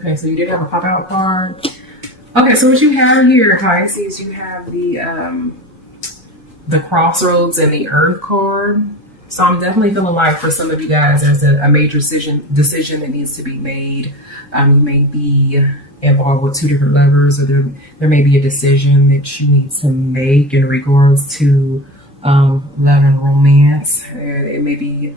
Okay, so you did have a pop out card. Okay, so what you have here, Pisces, you have the crossroads and the earth card. So I'm definitely feeling like for some of you guys, there's a major decision that needs to be made. You may be involved with two different lovers, or there may be a decision that you need to make in regards to love and romance. It may be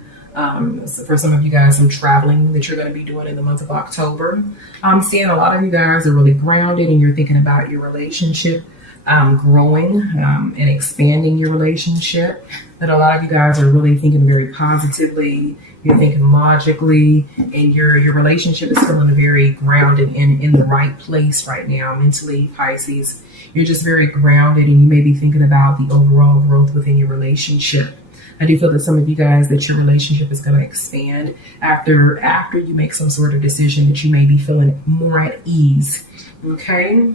for some of you guys some traveling that you're going to be doing in the month of October. I'm seeing a lot of you guys are really grounded and you're thinking about your relationship growing and expanding your relationship. That a lot of you guys are really thinking very positively. You're thinking logically, and your relationship is feeling very grounded and in the right place right now mentally, Pisces. You're just very grounded, and you may be thinking about the overall growth within your relationship. I do feel that some of you guys, that your relationship is going to expand after you make some sort of decision, that you may be feeling more at ease. Okay.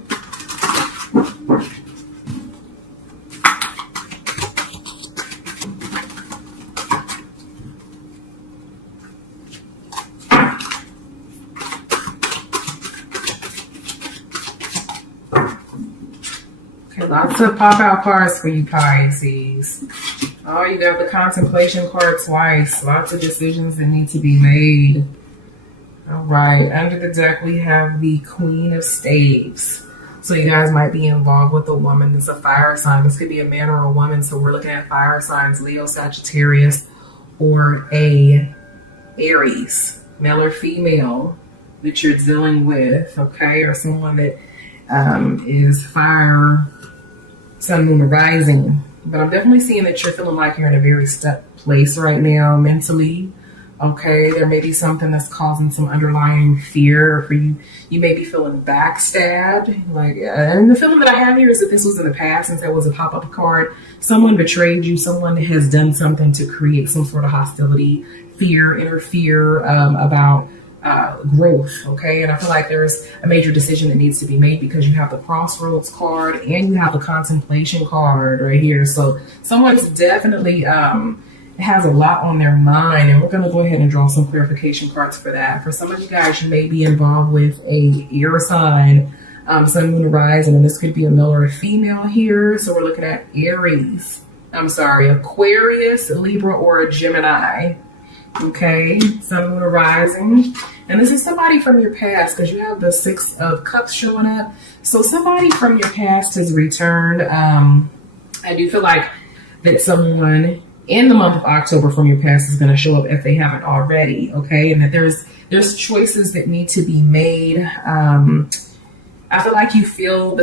Lots of pop-out cards for you, Pisces. Oh, you got the contemplation card twice. Lots of decisions that need to be made. All right. Under the deck, we have the Queen of Staves. So you guys might be involved with a woman that's a fire sign. This could be a man or a woman. So we're looking at fire signs, Leo, Sagittarius, or a Aries, male or female, that you're dealing with, okay? Or someone that is fire, sun, moon, or rising. But I'm definitely seeing that you're feeling like you're in a very stuck place right now mentally. Okay, there may be something that's causing some underlying fear for you. You may be feeling backstabbed. And the feeling that I have here is that this was in the past, since that was a pop-up card. Someone betrayed you. Someone has done something to create some sort of hostility, fear, inner fear about growth. Okay, and I feel like there's a major decision that needs to be made, because you have the crossroads card and you have the contemplation card right here. So someone's definitely has a lot on their mind, and we're going to go ahead and draw some clarification cards for that. For some of you guys, you may be involved with a air sign, sun, moon, rising, and this could be a male or a female here. So we're looking at Aquarius, Libra, or a Gemini. Okay, sun, moon, rising. And this is somebody from your past, because you have the Six of Cups showing up. So somebody from your past has returned. I do feel like that someone in the month of October from your past is going to show up if they haven't already. Okay, and that there's choices that need to be made. I feel like the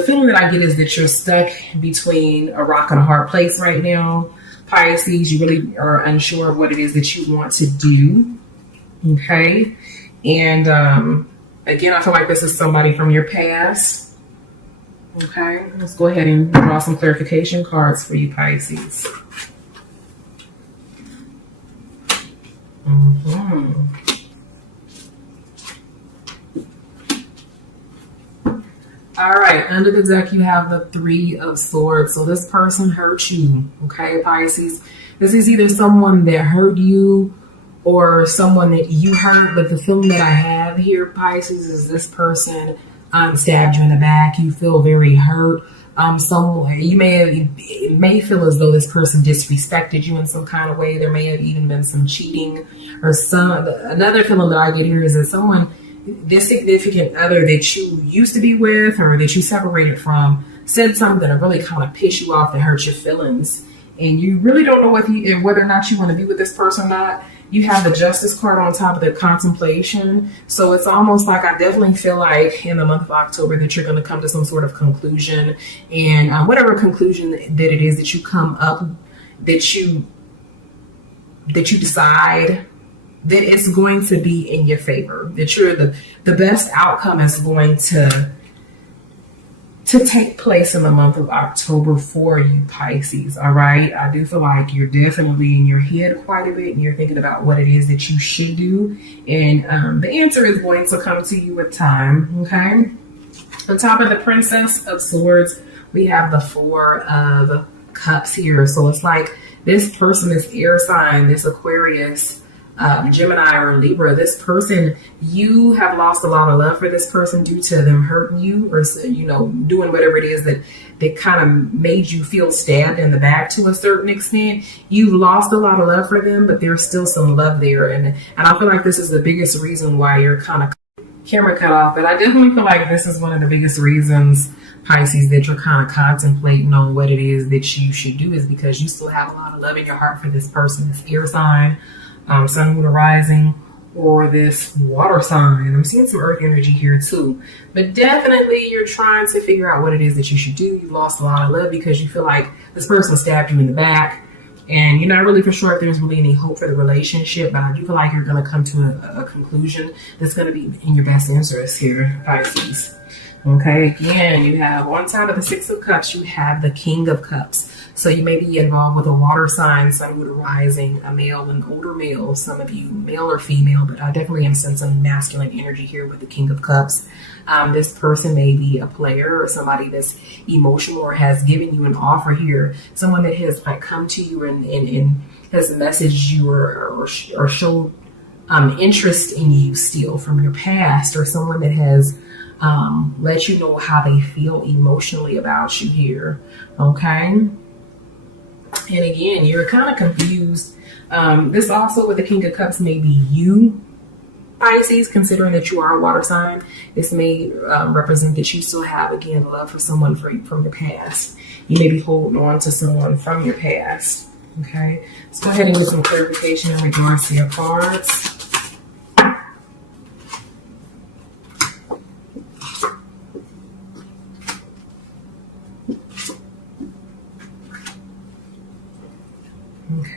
feeling that I get is that you're stuck between a rock and a hard place right now. Pisces, you really are unsure of what it is that you want to do. Okay. And again, I feel like this is somebody from your past. Okay. Let's go ahead and draw some clarification cards for you, Pisces. All right, under the deck, you have the Three of Swords. So this person hurt you, okay, Pisces? This is either someone that hurt you or someone that you hurt, but the feeling that I have here, Pisces, is this person stabbed you in the back. You feel very hurt. You may feel as though this person disrespected you in some kind of way. There may have even been some cheating, or another feeling that I get here is that someone, this significant other that you used to be with or that you separated from, said something that really kind of pissed you off, that hurt your feelings, and you really don't know whether or not you want to be with this person or not. You have the Justice card on top of the contemplation. So it's almost like, I definitely feel like in the month of October that you're going to come to some sort of conclusion, and whatever conclusion that it is that you come up, that you decide that it's going to be in your favor, that you're the best outcome is going to take place in the month of October for you, Pisces. All right. I do feel like you're definitely in your head quite a bit, and you're thinking about what it is that you should do. And the answer is going to come to you with time. Okay. On top of the Princess of Swords, we have the Four of Cups here. So it's like this person, this air sign, this Aquarius, Gemini or Libra, this person, you have lost a lot of love for this person due to them hurting you, or doing whatever it is that kind of made you feel stabbed in the back to a certain extent. You've lost a lot of love for them, but there's still some love there, and I feel like this is the biggest reason why you're kind of camera cut off. But I definitely feel like this is one of the biggest reasons, Pisces, that you're kind of contemplating on what it is that you should do, is because you still have a lot of love in your heart for this person, this air sign, sun, moon, or rising, or this water sign. I'm seeing some earth energy here too, but definitely you're trying to figure out what it is that you should do. You've lost a lot of love because you feel like this person stabbed you in the back, and you're not really for sure if there's really any hope for the relationship, but I do feel like you're going to come to a conclusion that's going to be in your best interest here, Pisces. Okay, again, you have one side of the Six of Cups, you have the King of Cups. So you may be involved with a water sign, sun, moon, rising, a male, an older male, some of you, male or female, but I definitely am sensing masculine energy here with the King of Cups. This person may be a player or somebody that's emotional or has given you an offer here. Someone that has come to you and has messaged you or showed interest in you still from your past, or someone that has let you know how they feel emotionally about you here. Okay. And again, you're kind of confused. This also with the King of Cups may be you, Pisces, considering that you are a water sign. This may represent that you still have, again, love for someone from your past. You may be holding on to someone from your past. Okay. Let's go ahead and get some clarification in regards to your cards.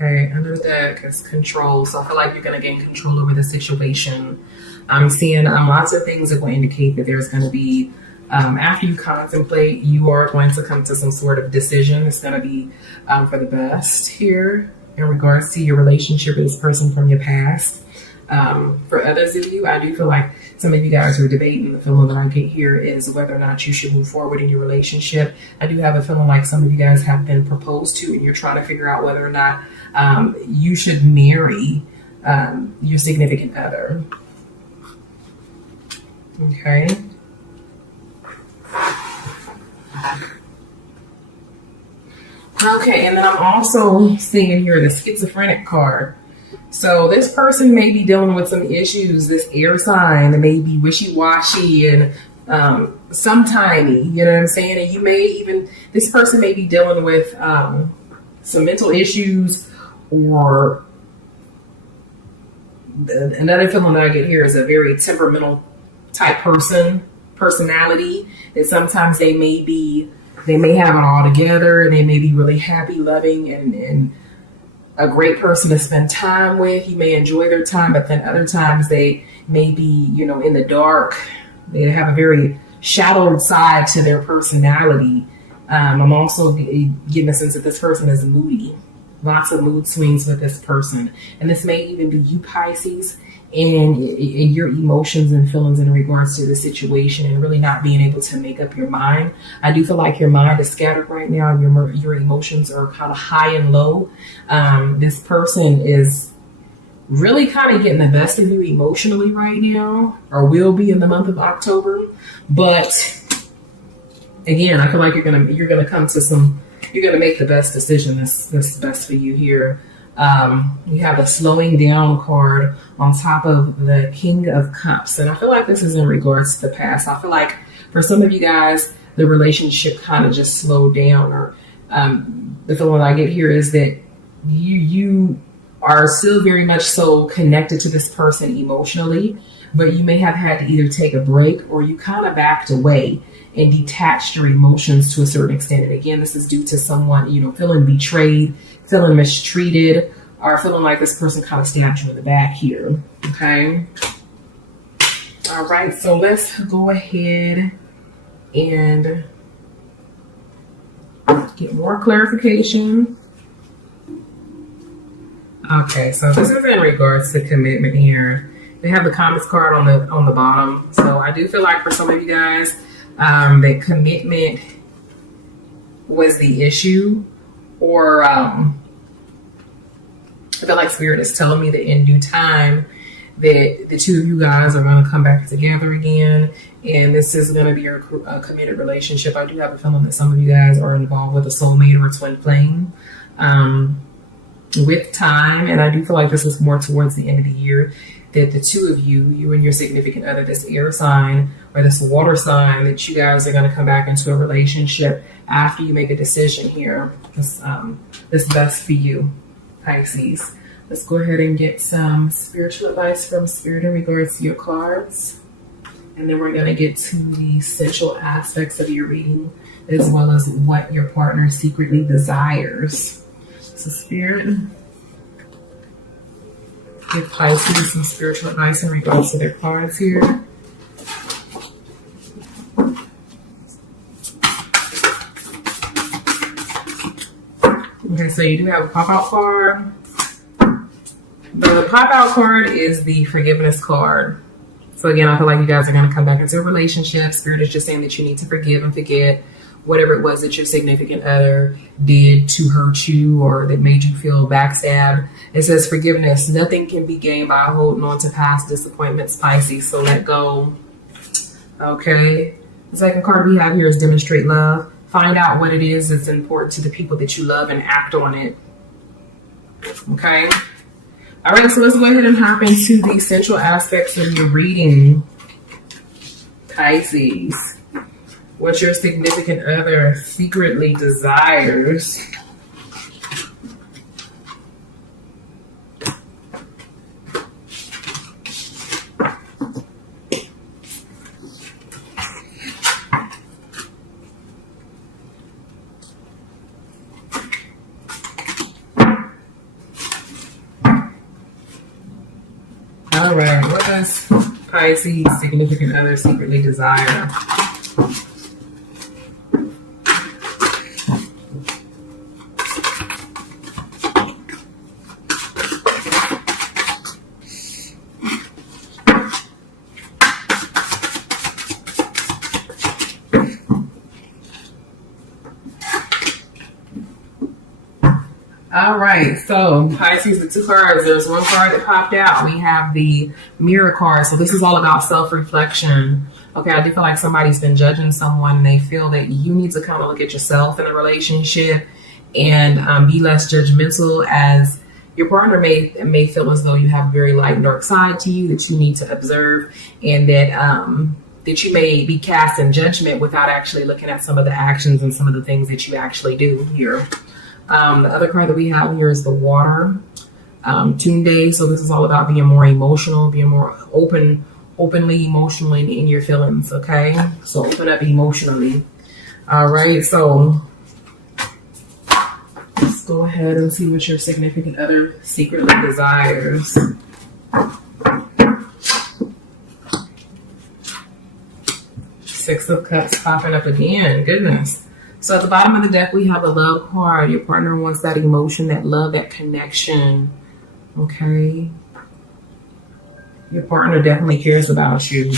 Okay, under the deck is control. So I feel like you're going to gain control over the situation. I'm seeing lots of things that will indicate that there's going to be, after you contemplate, you are going to come to some sort of decision. It's going to be for the best here in regards to your relationship with this person from your past. For others of you, I do feel like some of you guys are debating. The feeling that I get here is whether or not you should move forward in your relationship. I do have a feeling like some of you guys have been proposed to, and you're trying to figure out whether or not you should marry your significant other. Okay. Okay, and then I'm also seeing here the schizophrenic card. So this person may be dealing with some issues, this air sign, that may be wishy-washy and sometimey, you know what I'm saying? And you may even, this person may be dealing with some mental issues, or another feeling that I get here is a very temperamental type personality, that sometimes they may have it all together, and they may be really happy, loving, and a great person to spend time with. You may enjoy their time, but then other times they may be, in the dark. They have a very shadowed side to their personality. I'm also getting a sense that this person is moody. Lots of mood swings with this person. And this may even be you, Pisces, and your emotions and feelings in regards to the situation, and really not being able to make up your mind. I do feel like your mind is scattered right now, and your emotions are kind of high and low. This person is really kind of getting the best of you emotionally right now, or will be in the month of October. But again, I feel like you're gonna come to you're gonna make the best decision that's best for you here. You have a slowing down card on top of the King of Cups. And I feel like this is in regards to the past. I feel like for some of you guys, the relationship kind of just slowed down, or the feeling I get here is that you are still very much so connected to this person emotionally, but you may have had to either take a break, or you kind of backed away and detached your emotions to a certain extent. And again, this is due to someone, feeling betrayed, feeling mistreated, or feeling like this person kind of stabbed you in the back here. Okay. All right. So let's go ahead and get more clarification. Okay. So this is in regards to commitment here. They have the comments card on the bottom. So I do feel like for some of you guys, that commitment was the issue, or I feel like Spirit is telling me that in due time that the two of you guys are going to come back together again, and this is going to be a committed relationship. I do have a feeling that some of you guys are involved with a soulmate or a twin flame with time, and I do feel like this is more towards the end of the year, that the two of you, you and your significant other, this air sign or this water sign, that you guys are going to come back into a relationship after you make a decision here. That's best for you, Pisces. Let's go ahead and get some spiritual advice from Spirit in regards to your cards. And then we're going to get to the essential aspects of your reading, as well as what your partner secretly desires. So Spirit, give Pisces some spiritual advice in regards to their cards here. Okay, so you do have a pop-out card. The pop-out card is the forgiveness card. So again, I feel like you guys are going to come back into a relationship. Spirit is just saying that you need to forgive and forget whatever it was that your significant other did to hurt you or that made you feel backstabbed. It says forgiveness. Nothing can be gained by holding on to past disappointments, Pisces. So let go. Okay. The second card we have here is demonstrate love. Find out what it is that's important to the people that you love and act on it. Okay. All right, so let's go ahead and hop into the essential aspects of your reading, Pisces. What your significant other secretly desires. All right, what does Pisces significant other secretly desire? All right, so Pisces, the two cards, there's one card that popped out. We have the mirror card. So this is all about self-reflection. Okay, I do feel like somebody's been judging someone and they feel that you need to kind of look at yourself in a relationship and be less judgmental, as your partner may feel as though you have a very light and dark side to you that you need to observe, and that you may be cast in judgment without actually looking at some of the actions and some of the things that you actually do here. The other card that we have here is the water, Tunde. So this is all about being more emotional, being more openly emotional in your feelings. Okay, so open up emotionally. All right, so let's go ahead and see what your significant other secretly desires. Six of Cups popping up again. Goodness. So at the bottom of the deck, we have the love card. Your partner wants that emotion, that love, that connection. Okay. Your partner definitely cares about you.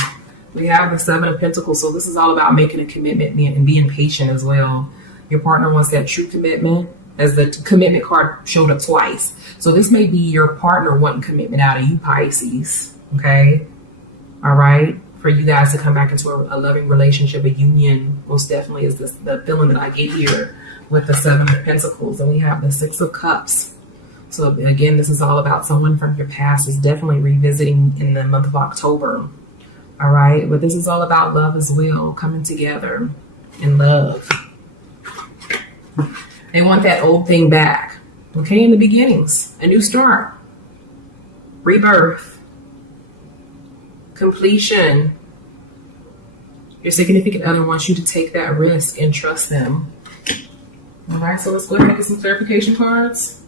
We have the Seven of Pentacles. So this is all about making a commitment and being patient as well. Your partner wants that true commitment, as the commitment card showed up twice. So this may be your partner wanting commitment out of you, Pisces. Okay. All right. For you guys to come back into a loving relationship, a union, most definitely is the feeling that I get here with the Seven of Pentacles. And we have the Six of Cups. So again, this is all about someone from your past is definitely revisiting in the month of October. All right. But this is all about love as well, coming together in love. They want that old thing back. Okay. In the beginnings, a new start, rebirth, completion. Your significant other wants you to take that risk and trust them. All right, so let's go ahead and get some clarification cards.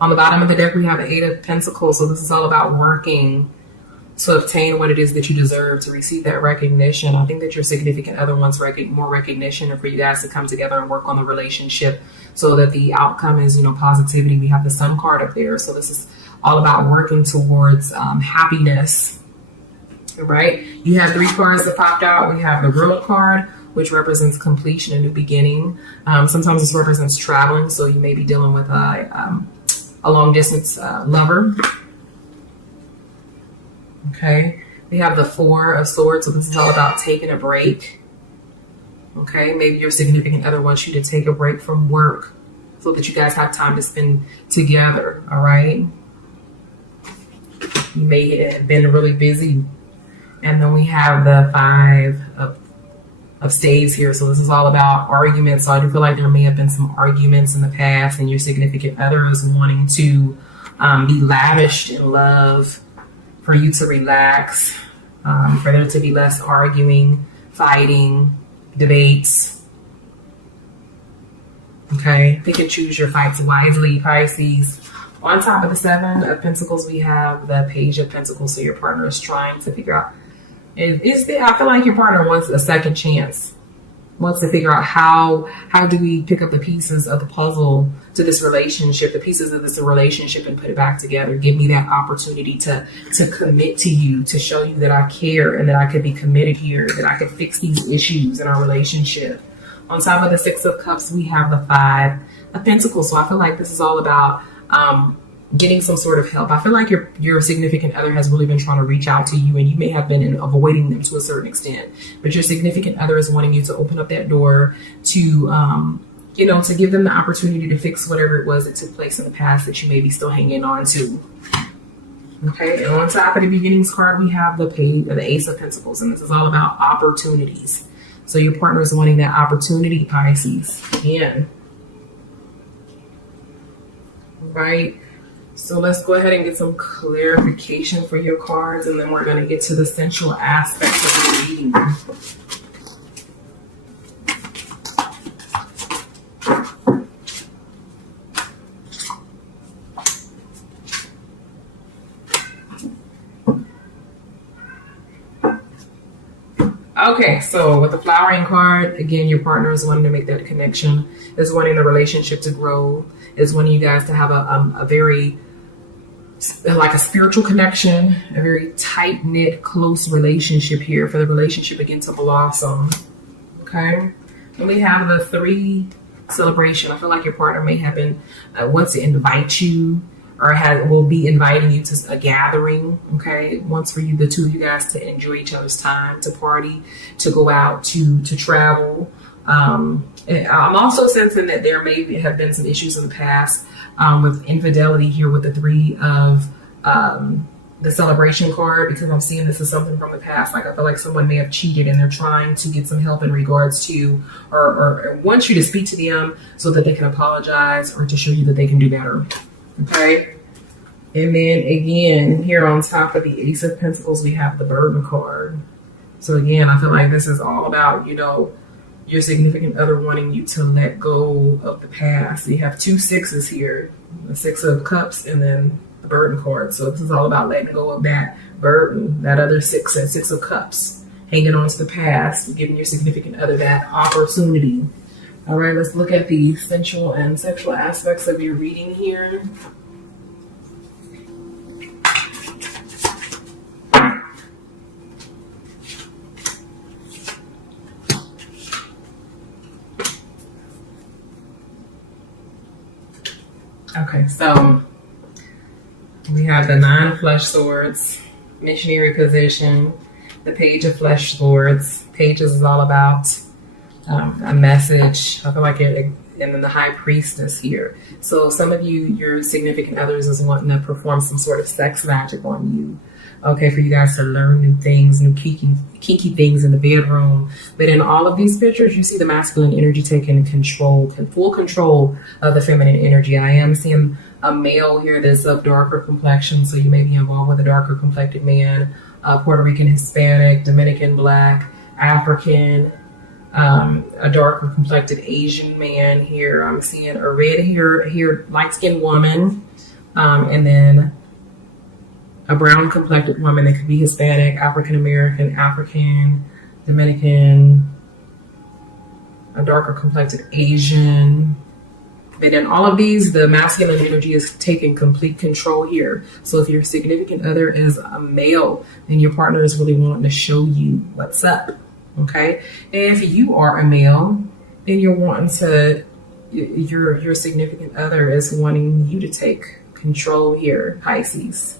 On the bottom of the deck, we have the Eight of Pentacles. So this is all about working to obtain what it is that you deserve, to receive that recognition. I think that your significant other wants more recognition, and for you guys to come together and work on the relationship so that the outcome is, positivity. We have the Sun card up there. So this is all about working towards happiness. Right? You have 3 cards that popped out. We have the World card, which represents completion, a new beginning. Sometimes this represents traveling, so you may be dealing with a long distance lover. Okay, we have the 4 of Swords, so this is all about taking a break. Okay, maybe your significant other wants you to take a break from work so that you guys have time to spend together. All right, you may have been really busy. And then we have the 5 of Staves here. So this is all about arguments. So I do feel like there may have been some arguments in the past, and your significant other is wanting to be lavished in love, for you to relax, for there to be less arguing, fighting, debates. Okay, pick and choose your fights wisely, Pisces. On top of the 7 of Pentacles, we have the Page of Pentacles. So your partner is trying to figure out, I feel like your partner wants a second chance, wants to figure out how do we pick up the pieces of the puzzle to this relationship, the pieces of this relationship, and put it back together. Give me that opportunity to commit to you, to show you that I care and that I could be committed here, that I could fix these issues in our relationship. On top of the 6 of Cups, we have the 5 of Pentacles. So I feel like this is all about getting some sort of help. I feel like your significant other has really been trying to reach out to you, and you may have been avoiding them to a certain extent, but your significant other is wanting you to open up that door to, to give them the opportunity to fix whatever it was that took place in the past that you may be still hanging on to. Okay, and on top of the beginnings card, we have the Ace of Pentacles, and this is all about opportunities. So your partner is wanting that opportunity, Pisces. Again. Right? So let's go ahead and get some clarification for your cards, and then we're going to get to the sensual aspects of the reading. Okay, so with the flowering card, again, your partner is wanting to make that connection, is wanting the relationship to grow, is wanting you guys to have a very, like a spiritual connection, a very tight-knit, close relationship here, for the relationship again to blossom. Okay, and we have the 3 celebration. I feel like your partner may have been wants to invite you, or will be inviting you to a gathering. Okay, wants for you, the 2 of you guys, to enjoy each other's time, to party, to go out, to travel. I'm also sensing that there may have been some issues in the past with infidelity here with the 3 of the celebration card, because I'm seeing this as something from the past. Like I feel like someone may have cheated, and they're trying to get some help in regards to, or want you to speak to them so that they can apologize, or to show you that they can do better. Okay, and then again, here on top of the Ace of Pentacles, we have the Burden card. So again, I feel like this is all about, your significant other wanting you to let go of the past. You have 2 6s here, the 6 of Cups, and then the Burden card. So this is all about letting go of that burden, that other 6 and 6 of Cups, hanging on to the past, giving your significant other that opportunity. All right, let's look at the sensual and sexual aspects of your reading here. Okay, so we have the 9 of Flesh Swords, missionary position, the Page of Flesh Swords. Pages is all about a message. I feel like it, and then the High Priestess here. So some of you, your significant others is wanting to perform some sort of sex magic on you. Okay, for you guys to learn new things, new kinky things in the bedroom. But in all of these pictures, you see the masculine energy taking control, full control of the feminine energy. I am seeing a male here that's of darker complexion, so you may be involved with a darker complected man, Puerto Rican, Hispanic, Dominican, Black, African, a darker complected Asian man here. I'm seeing a red hair light-skinned woman, and then a brown complected woman that could be Hispanic, African American, African, Dominican, a darker complected Asian, But in all of these, the masculine energy is taking complete control here. So if your significant other is a male, then your partner is really wanting to show you what's up. Okay. If you are a male, then you're wanting to, your significant other is wanting you to take control here, Pisces.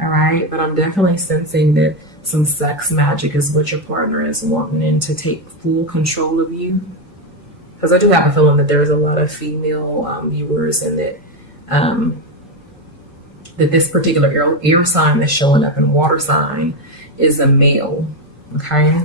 All right. But I'm definitely sensing that some sex magic is what your partner is wanting to take full control of you. Because I do have a feeling that there's a lot of female viewers, and that that this particular air sign that's showing up in water sign is a male. Okay.